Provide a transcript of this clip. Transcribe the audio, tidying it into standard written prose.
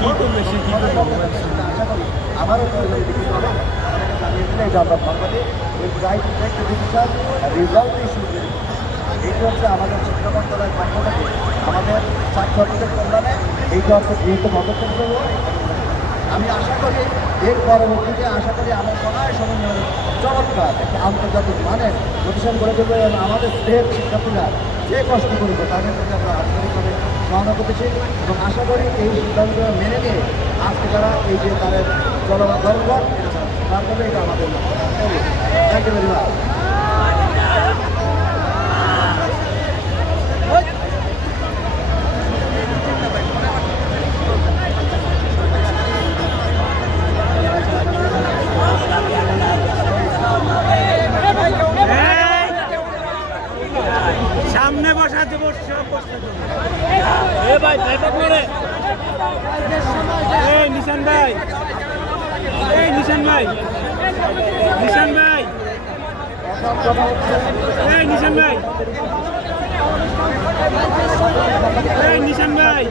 আশা করি আমারও জানিয়ে দিলে যে আমরা Bangali right to take the decision result issue. এইটি হচ্ছে আমাদের শিক্ষা মন্ত্রণালয়ের পক্ষ থেকে আমাদের ছাত্রছাত্রীদের কল্যাণে এইটা হচ্ছে গৃহীত পদক্ষেপ করব। আমি আশা করি এর পরবর্তীতে আশা করি আমার সবাই সমন্বয় চমৎকার একটি আন্তর্জাতিক মানের প্রতিষ্ঠান গড়ে তুলবে এবং আমাদের দেশের শিক্ষার্থীরা যে কষ্ট করবে তাদের প্রতি আমরা আন্তরিকভাবে সহানুভূতি করতেছি এবং আশা করি এই সিদ্ধান্ত মেনে নিয়ে আজকে যারা এই যে তাদের জলবায়ু দরকার তারপরে এটা আমাদের থ্যাংক ইউ ভেরি মাচ। সামনে বসাতে ভাই নিশান ভাই নিশান ভাই নিশান ভাই নিশান ভাই নিশান ভাই